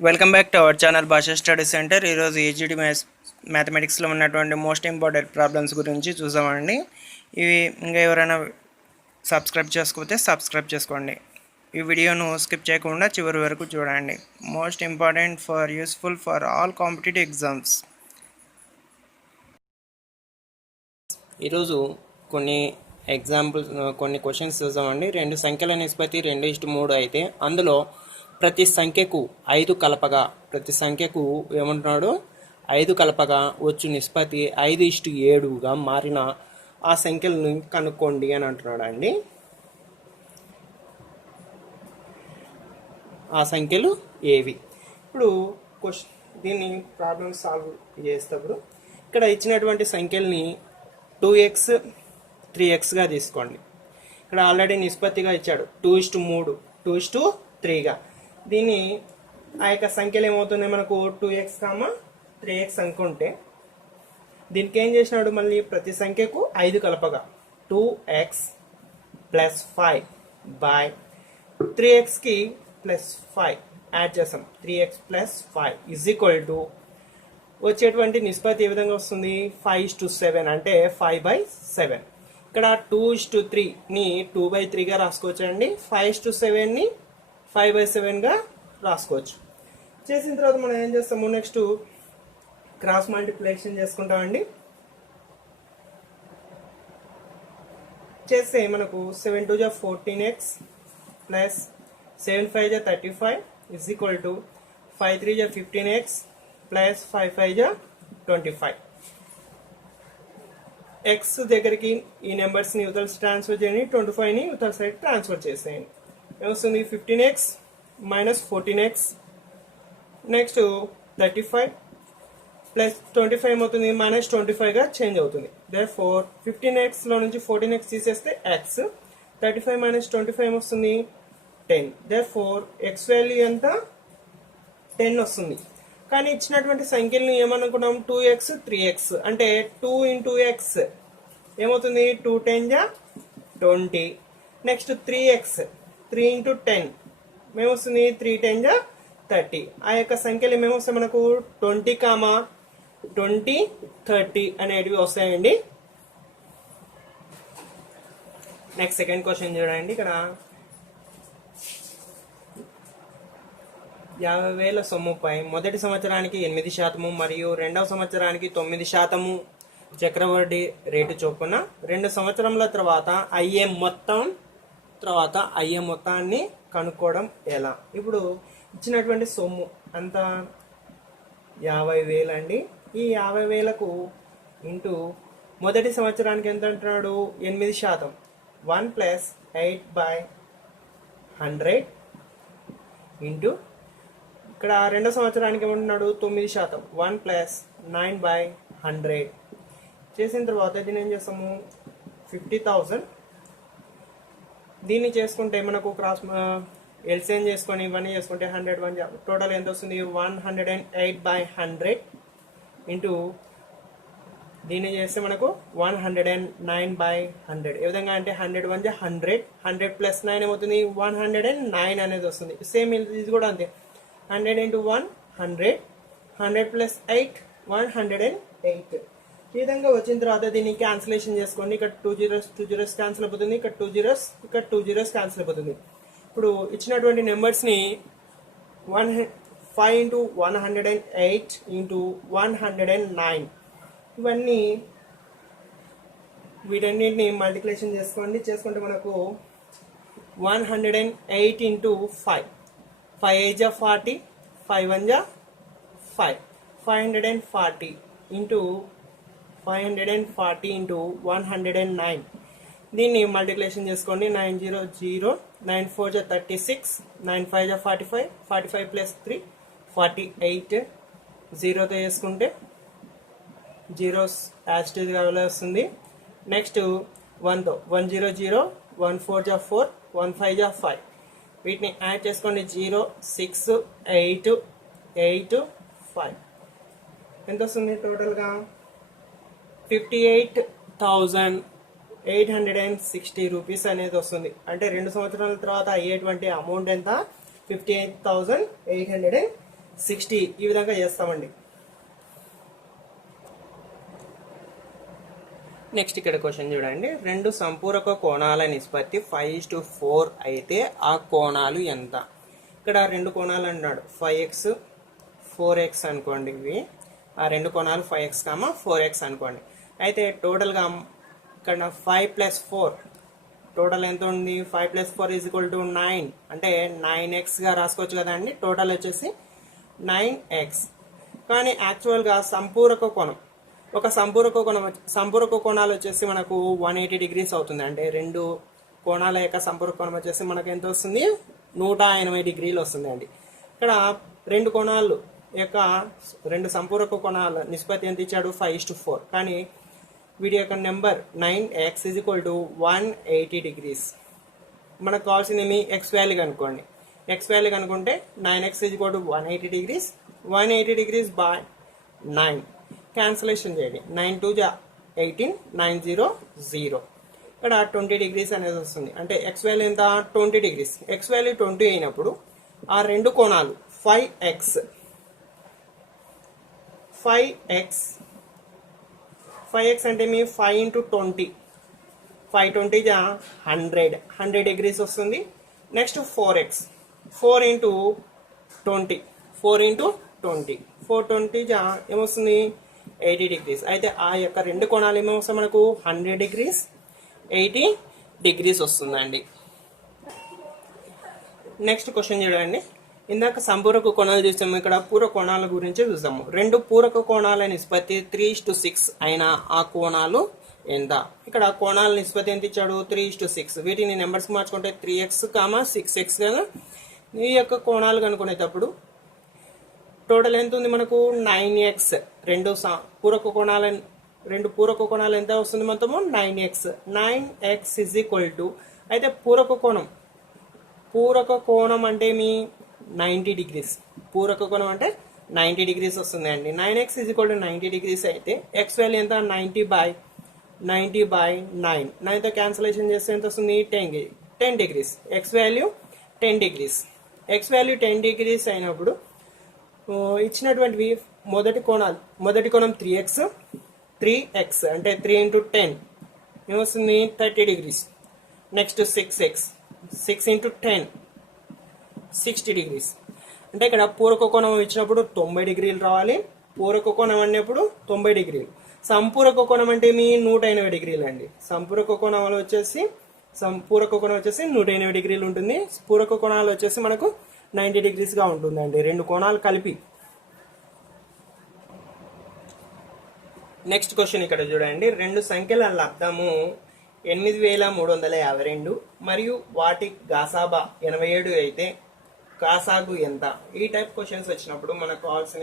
Welcome back to our channel భాషా study centre. ఈరోజు ఏజీడీ మ్యాథమెటిక్స్లో ఉన్నటువంటి మోస్ట్ ఇంపార్టెంట్ ప్రాబ్లమ్స్ గురించి చూసామండి. ఇవి ఇంకా ఎవరైనా సబ్స్క్రైబ్ చేసుకోకపోతే సబ్స్క్రైబ్ చేసుకోండి. ఈ వీడియోను స్కిప్ చేయకుండా చివరి వరకు చూడండి. Most important for useful for all competitive exams. ఈరోజు కొన్ని క్వశ్చన్స్ చూసామండి. 2 సంఖ్యల నిష్పత్తి 2:3 అయితే అందులో ప్రతి సంఖ్యకు 5 కలపగా ఏమంటున్నాడు, 5 కలపగా వచ్చు నిష్పత్తి 5:7గా మారిన ఆ సంఖ్యలను కనుక్కోండి అని అంటున్నాడు అండి. ఆ సంఖ్యలు ఏవి? ఇప్పుడు దీన్ని ప్రాబ్లమ్ సాల్వ్ చేసేటప్పుడు ఇక్కడ ఇచ్చినటువంటి సంఖ్యల్ని 2x 3xగా తీసుకోండి. ఇక్కడ ఆల్రెడీ నిష్పత్తిగా ఇచ్చాడు 2:3 2:3గా. దీన్ని ఆ యొక్క సంఖ్యలు ఏమవుతున్నాయి మనకు 2x 3x అనుకుంటే దీనికి ఏం చేసినాడు, మళ్ళీ ప్రతి సంఖ్యకు 5 కలపగా 2x + 5 బై 3xకి +5 యాడ్ చేస్తాం. 3x + 5 ఈజ్ ఈక్వల్ టు వచ్చేటువంటి నిష్పత్తి ఏ విధంగా వస్తుంది, 5:7 అంటే 5/7. ఇక్కడ 2:3ని 2/3గా రాసుకోవచ్చండి. 5:7ని 5/7గా రాసుకోవచ్చు. చేసిన తర్వాత మనం ఏం చేస్తాము, నెక్స్ట్ క్రాస్ మల్టిప్లికేషన్ చేసుకుంటామండి. చేస్తే మనకు 7 2 14x plus 7 5 35 is equal to 5 3 15x plus 5 5 25. X దగ్గరికి ఈ నెంబర్స్ని యువతల ట్రాన్స్ఫర్ చేయండి, 25ని యువతల సైడ్ ట్రాన్స్ఫర్ చేసేయండి. ఏమొస్తుంది, 15x minus 14x next 35 plus 25 ఏమవుతుంది, -25గా చేంజ్ అవుతుంది. దేర్ఫోర్ 15xలో నుంచి 14x తీసేస్తే x, 35 - 25 ఏమొస్తుంది 10. దేర్ఫోర్ x వాల్యూ ఎంత 10 వస్తుంది. కానీ ఇచ్చినటువంటి సంఖ్యలను ఏమనుకున్నాం, 2x 3x అంటే 2 × x ఏమవుతుంది, 2 10 20. నెక్స్ట్ 3x 3 × 10 ఏమొస్తుంది, 3 10 30. ఆ యొక్క సంఖ్యలు ఏమొస్తాయి మనకు 20, 20 30 అనేటివి వస్తాయండి. నెక్స్ట్ సెకండ్ క్వశ్చన్ చూడండి. ఇక్కడ 50,000 సొమ్ముపై మొదటి సంవత్సరానికి 8% మరియు రెండవ సంవత్సరానికి 9% చక్రవడ్డీ రేటు చొప్పున 2 సంవత్సరముల తర్వాత అయ్యే మొత్తాన్ని కనుక్కోవడం ఎలా? ఇప్పుడు ఇచ్చినటువంటి సొమ్ము అంత 50,000 అండి. ఈ 50,000కు ఇంటూ మొదటి సంవత్సరానికి ఎంత అంటున్నాడు, 8%, 1 + 8/100 ఇంటూ ఇక్కడ రెండో సంవత్సరానికి ఏమంటున్నాడు, 9%, 1 + 9/100 చేసిన తర్వాత దీన్ని ఏం చేస్తాము, 50,000. దీన్ని చేసుకుంటే మనకు క్రాస్ ఎల్సిఎం చేసుకొని ఇవన్నీ చేసుకుంటే 100 టోటల్ ఎంత వస్తుంది, 108/100 ఇంటూ దీన్ని చేస్తే మనకు 109/100. ఏ విధంగా అంటే 100 1 100, 100 + 9 ఏమవుతుంది, 109 అనేది వస్తుంది. సేమ్ ఇది కూడా అంతే, 100 × 1 100, 100 + 8 108. ఈ విధంగా వచ్చిన తర్వాత దీన్ని క్యాన్సిలేషన్ చేసుకోండి. ఇక్కడ 2 zeros క్యాన్సిల్ అయిపోతుంది, ఇక్కడ 2 zeros, ఇక్కడ 2 zeros క్యాన్సిల్ అయిపోతుంది. ఇప్పుడు ఇచ్చినటువంటి నెంబర్స్ని 5 × 108 × 109 ఇవన్నీ వీటన్నిటిని మల్టిప్లికేషన్ చేసుకుంటే మనకు 108 × 5, 5 8 40, 5 1 5, 540 × 109. దీన్ని మల్టిప్లికేషన్ చేసుకోండి. 9 0 0, 9 4 36, 9 5 45, 45 + 3 48. 0తో చేసుకుంటే జీరోస్ యాస్టేజ్గా వస్తుంది. నెక్స్ట్ 1తో 1 0 0, 1 4 4, 1 5 5. వీటిని యాడ్ చేసుకోండి, 0 6 8 8 5. ఎంత వస్తుంది టోటల్గా, 58,860 రూపీస్ అనేది వస్తుంది. అంటే 2 సంవత్సరాల తర్వాత అయ్యేటువంటి అమౌంట్ ఎంత, 58,860 60 ఈ విధంగా చేస్తామండి. నెక్స్ట్ ఇక్కడ క్వశ్చన్ చూడండి, రెండు సంపూరక కోణాల నిష్పత్తి 5:4 అయితే ఆ కోణాలు ఎంత? ఇక్కడ రెండు కోణాలు అన్నాడు, 5x 4x అనుకోండి. ఇవి ఆ రెండు కోణాలు 5x 4x అనుకోండి. అయితే టోటల్గా ఇక్కడ 5 + 4 టోటల్ ఎంత ఉంది? 5 + 4 = 9, అంటే 9x రాసుకోవచ్చు కదా అండి. టోటల్ వచ్చేసి 9x. కానీ యాక్చువల్గా సంపూరక కోణం, ఒక సంపూరక కోణాలు వచ్చేసి మనకు 180 డిగ్రీస్ అవుతుంది. అంటే రెండు కోణాల యొక్క సంపూరక కోణం వచ్చేసి మనకు ఎంత వస్తుంది? 180 డిగ్రీలు వస్తుంది అండి. ఇక్కడ రెండు కోణాలు యొక్క రెండు సంపూరక కోణాల నిష్పత్తి ఎంత ఇచ్చాడు? 5:4. కానీ వీడి యొక్క నెంబర్ 9x = 180 డిగ్రీస్. మనకు కావాల్సింది ఎక్స్ వాల్యూ కనుక్కోండి. ఎక్స్ వాల్యూ కనుక్కుంటే 9x = 180 degrees. 180 degrees by 9 cancellation చేయండి. 9 2 = 18, 9 0 0. ఇక్కడ 20 డిగ్రీస్ అనేది వస్తుంది. అంటే ఎక్స్ వాల్యూ ఎంత? 20 డిగ్రీస్. ఎక్స్ వాల్యూ 20 అయినప్పుడు ఆ రెండు కోణాలు 5x అంటే మీ 5 × 20, 5 20 = 100 డిగ్రీస్ వస్తుంది. నెక్స్ట్ 4x 4 × 20, 420 ఏమొస్తుంది? 80 డిగ్రీస్. అయితే ఆ యొక్క రెండు కోణాలు ఏమొస్తాయి మనకు? 100 డిగ్రీస్ 80 డిగ్రీస్ వస్తుందండి. నెక్స్ట్ క్వశ్చన్ చూడండి, ఇందాక సంపూరక కోణాలు చూసాము, ఇక్కడ పూరక కోణాల గురించి చూసాము. రెండు పూరక కోణాల నిష్పత్తి 3:6 అయిన ఆ కోణాలు ఎంత? ఇక్కడ కోణాల నిష్పత్తి ఎంత ఇచ్చాడు? 3:6. వీటిని నెంబర్స్ మార్చుకుంటే 3x, 6x కదా. ఈ యొక్క కోణాలు కనుక్కునేటప్పుడు టోటల్ ఎంత ఉంది మనకు? 9x. రెండు పూరక కోణాలు ఎంత వస్తుంది మొత్తము? 9x. 9x = అయితే పూరక కోణం అంటే మీ 90 డిగ్రీస్. పూరక కోణం అంటే 90 డిగ్రీస్ వస్తుంది అండి. 9x = 90 డిగ్రీస్ అయితే ఎక్స్ వాల్యూ ఎంత? 90/9. 9తో క్యాన్సలేషన్ చేస్తే ఎంత వస్తుంది? 10 degrees. X value 10 degrees. X value 10 degrees అయినప్పుడు ఇచ్చినటువంటివి మొదటి కోణం 3x అంటే 3 × 10 ఏమొస్తుంది? 30 డిగ్రీస్. Next 6x 6 × 10 60 degrees. అంటే ఇక్కడ పూరక కోణం ఇచ్చినప్పుడు 90 డిగ్రీలు రావాలి. పూరక కోణం అన్నప్పుడు 90 డిగ్రీలు. సంపూరక కోణం అంటే మీ 180 డిగ్రీలు అండి. సంపూరక కోణం వచ్చేసి 180 డిగ్రీలు ఉంటుంది. పూరక కోణాలు వచ్చేసి మనకు 90 డిగ్రీస్గా ఉంటుందండి, రెండు కోణాలు కలిపి. నెక్స్ట్ క్వశ్చన్ ఇక్కడ చూడండి, రెండు సంఖ్యల లబ్ధము 8352 మరియు వాటి గాసాబా 87 అయితే కాసాగు ఎంత? ఈ టైప్ క్వశ్చన్స్ వచ్చినప్పుడు మనకు కావాల్సిన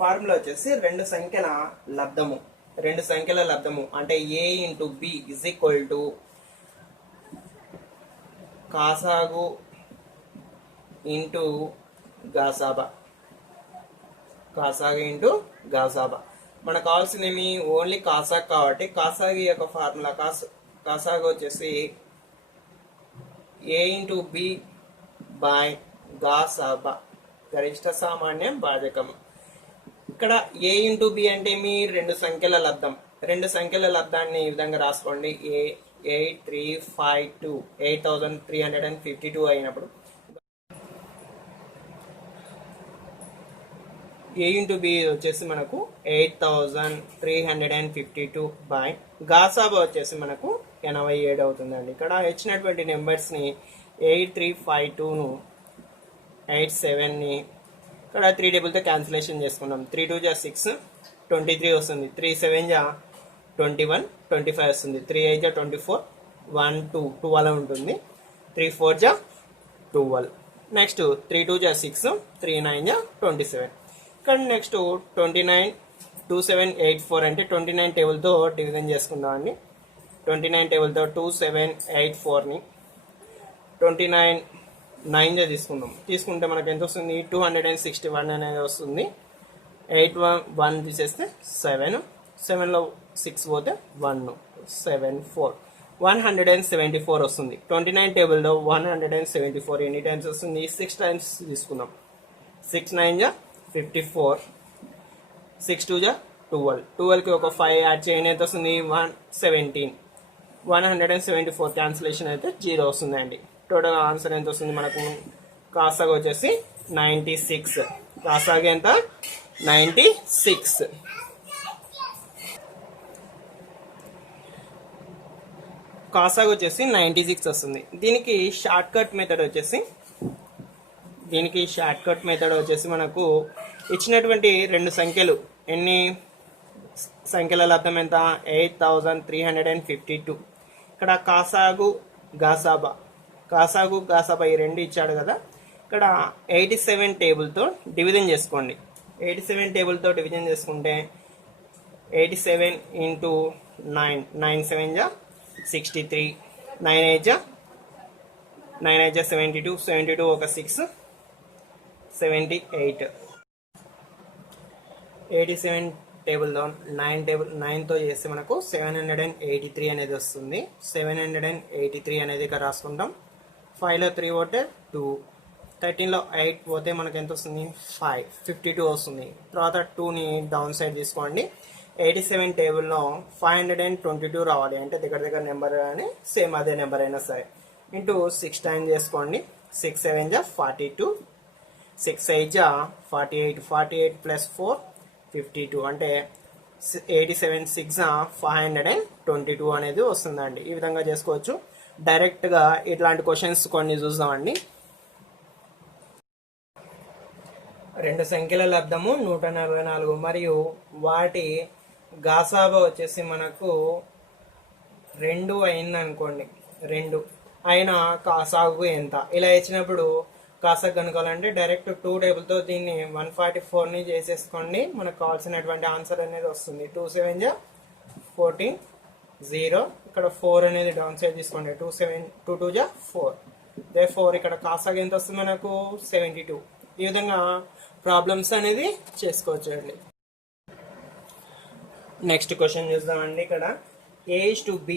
ఫార్ములా వచ్చేసి రెండు సంఖ్యల లబ్ధము అంటే a × b = కాసాగు × గాసాబా. మనకు కావాల్సింది ఓన్లీ కాసాగ్ కాబట్టి కాసాగి యొక్క ఫార్ములా కాసాగు వచ్చేసి a × b / గాసాబా, గరిష్ట సామాన్య భాజకం. ఇక్కడ a × b అంటే మీ రెండు సంఖ్యల లబ్ధాన్ని ఈ విధంగా రాసుకోండి. 8352 అయినప్పుడు a × b వచ్చేసి మనకు 8352 బై గాసాబా వచ్చేసి మనకు 87 అవుతుందండి. ఇక్కడ ఇచ్చినటువంటి నెంబర్స్ని 8352ను 87ని ఇక్కడ 3 టేబుల్తో క్యాన్సిలేషన్ చేసుకున్నాం. 3 2 = 6, 23 వస్తుంది. 3 7 = 21, 25 వస్తుంది. 3 8 = 24, 1 2 12 ఉంటుంది. 3 4 = 12. నెక్స్ట్ 3 2 = 6, 3 9 = 27. ఇక్కడ నెక్స్ట్ 29 2784 అంటే 29 టేబుల్తో డివిజన్ చేసుకుందాం అండి. 29 టేబుల్తో 2784ని 29 9గా తీసుకుంటే మనకు ఎంత వస్తుంది? 261 అనేది వస్తుంది. 8 1 తీసేస్తే 7, 7లో 6 పోతే 1 7 4 174 వస్తుంది. 29 టేబుల్లో 174 ఎన్ని టైమ్స్ వస్తుంది? 6 టైమ్స్ తీసుకుందాం. 6 9 జా 54, 6 2 జా 12, 12కి ఒక 5 యాడ్ చేయండి, ఎంత వస్తుంది 117, 174 క్యాన్సిలేషన్ అయితే 0 వస్తుందండి. టోటల్ ఆన్సర్ ఎంత వస్తుంది మనకు? కాసాగా వచ్చేసి 96. కాసాగా ఎంత? 96. కాసాగా వచ్చేసి 96 వస్తుంది. దీనికి షార్ట్ కట్ మెథడ్ వచ్చేసి మనకు ఇచ్చినటువంటి రెండు సంఖ్యలు, ఎన్ని సంఖ్యల లబ్ధం ఎంత? 8352. ఇక్కడ కాసాగు గాసాబా ఈ రెండు ఇచ్చాడు కదా. ఇక్కడ 87 టేబుల్తో డివిజన్ చేసుకోండి. 87 టేబుల్తో డివిజన్ చేసుకుంటే 87 ఇంటూ 9, 9 7 జా 63, 9 8 జా 72, 72 ఒక 6 78. 87 టేబుల్తో 9తో చేస్తే మనకు 783 అనేది వస్తుంది. 783 అనేది ఇక్కడ రాసుకుంటాం. 5లో 3 పోతే 2, 13లో 8 పోతే మనకు ఎంత వస్తుంది? 52 వస్తుంది. తర్వాత 2ని డౌన్ సైడ్ తీసుకోండి. 87 టేబుల్లో 522 రావాలి అంటే దగ్గర నెంబర్ అని సేమ్ అదే నెంబర్ అయినా సరే ఇంటూ 6 టైం చేసుకోండి. 6 7 జా 42, 6 8 జా 48, 48 ప్లస్ 4 52 అంటే 87 6 జా 522 అనేది వస్తుందండి. ఈ విధంగా చేసుకోవచ్చు. డైరెక్ట్గా ఇట్లాంటి క్వశ్చన్స్ కొన్ని చూద్దామండి. రెండు సంఖ్యల లబ్ధము 144 మరియు వాటి గాసాబా వచ్చేసి మనకు 2 అయింది అనుకోండి. 2 అయినా కాసాగు ఎంత? ఇలా ఇచ్చినప్పుడు కాసాగు కనుక్కోవాలంటే డైరెక్ట్ 2 టేబుల్తో దీన్ని 144ని చేసేసుకోండి. మనకు కావాల్సినటువంటి ఆన్సర్ అనేది వస్తుంది. 2 7 జా 14, 0. ఇక్కడ 4 అనేది డౌన్ సైడ్ తీసుకోండి. 2 2 జా 4, 4 ఇక్కడ కాసాగు ఎంత వస్తుంది మనకు? 72. ఈ విధంగా ప్రాబ్లమ్స్ అనేది చేసుకోవచ్చు అండి. నెక్స్ట్ క్వశ్చన్ చూద్దామండి. ఇక్కడ A/B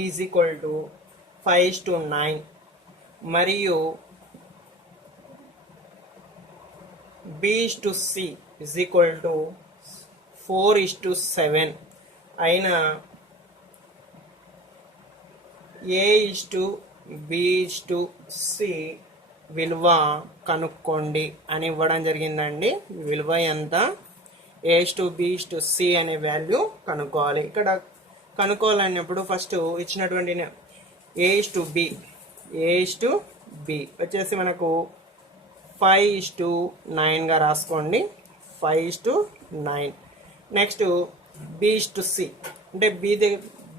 ఈజ్ ఈక్వల్ టు 5:9 మరియు B/C ఈజ్ ఈక్వల్ టు 4:7 అయిన A/B/C విలువ కనుక్కోండి అని ఇవ్వడం జరిగిందండి. విలువ ఎంత? A/B/C అనే వాల్యూ కనుక్కోవాలి. ఇక్కడ కనుక్కోవాలన్నప్పుడు ఫస్ట్ ఇచ్చినటువంటి A/B వచ్చేసి మనకు 5:9గా రాసుకోండి. 5:9. నెక్స్ట్ B/C అంటే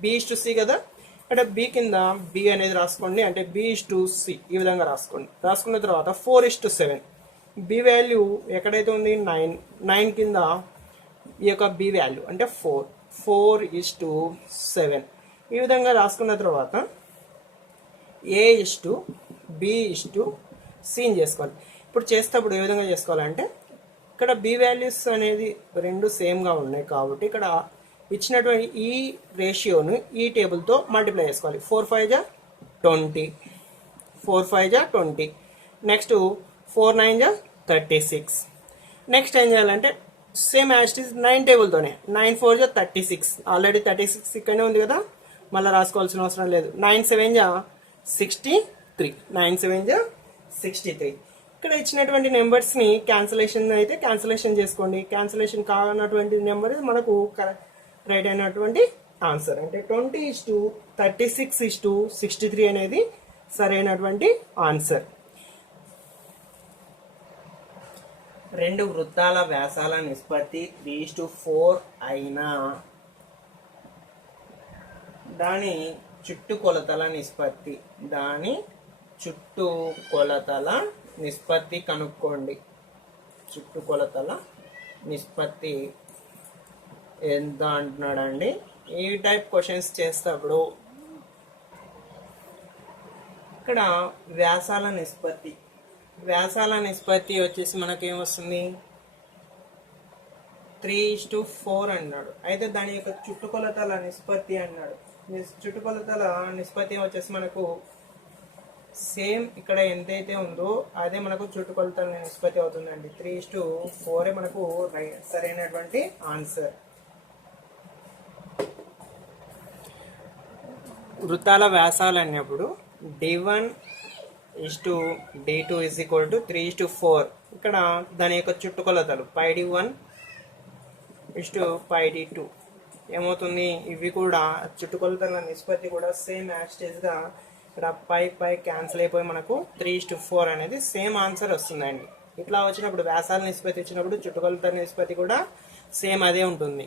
B/C కదా. ఇక్కడ B కింద B అనేది రాసుకోండి, అంటే B/C ఈ విధంగా రాసుకోండి. రాసుకున్న తర్వాత 4:7 B వాల్యూ ఎక్కడైతే ఉంది 9 కింద ఈ యొక్క B వాల్యూ అంటే 4:7 ఈ విధంగా రాసుకున్న తర్వాత A/B/C చేసుకోవాలి. ఇప్పుడు చేసేటప్పుడు ఏ విధంగా చేసుకోవాలంటే ఇక్కడ B వాల్యూస్ అనేది రెండు సేమ్గా ఉన్నాయి కాబట్టి ఇక్కడ ఇచ్చినటువంటి ఈ రేషియోను ఈ టేబుల్తో మల్టిప్లై చేసుకోవాలి. 4 5 జా 20, 4 5 జా 20. నెక్స్ట్ 4 9 జా 36. నెక్స్ట్ ఏం చేయాలంటే సేమ్ యాజ్ ఇట్ ఈస్ 9 టేబుల్తోనే 9 4 జా 36. ఆల్రెడీ 36 ఇక్కడనే ఉంది కదా, మళ్ళీ రాసుకోవాల్సిన అవసరం లేదు. 9 7 జా 63, 9 7 జా 63. ఇక్కడ ఇచ్చినటువంటి నెంబర్స్ని క్యాన్సిలేషన్ చేసుకోండి. క్యాన్సిలేషన్ కానటువంటి నెంబర్ మనకు రైట్ అయినటువంటి ఆన్సర్ అంటే 20:36:63 అనేది సరైనటువంటి ఆన్సర్. రెండు వృత్తాల వ్యాసాల నిష్పత్తి 3:4 అయినా దాని చుట్టుకొలతల నిష్పత్తి కనుక్కోండి. చుట్టుకొలతల నిష్పత్తి ఎంత అంటున్నాడండి. ఈ టైప్ క్వశ్చన్స్ చేసేటప్పుడు ఇక్కడ వ్యాసాల నిష్పత్తి వచ్చేసి మనకేమొస్తుంది 3:4 అన్నాడు. అయితే దాని యొక్క చుట్టుకొలతల నిష్పత్తి అన్నాడు. చుట్టుకొలతల నిష్పత్తి వచ్చేసి మనకు సేమ్ ఇక్కడ ఎంతైతే ఉందో అదే మనకు చుట్టుకొలతల నిష్పత్తి అవుతుందండి. 3:4 మనకు సరైనటువంటి ఆన్సర్. వృత్తాల వ్యాసాలు అన్నప్పుడు d1 d2 3:4. ఇక్కడ దాని యొక్క చుట్టుకొలతలు πd1 πd2 ఏమవుతుంది, ఇవి కూడా చుట్టుకొలతల నిష్పత్తి కూడా సేమ్ యాస్టేజ్గా ఇక్కడ పై క్యాన్సిల్ అయిపోయి మనకు 3:4 అనేది సేమ్ ఆన్సర్ వస్తుందండి. ఇట్లా వచ్చినప్పుడు వ్యాసాల నిష్పత్తి ఇచ్చినప్పుడు చుట్టుకొలతల నిష్పత్తి కూడా సేమ్ అదే ఉంటుంది.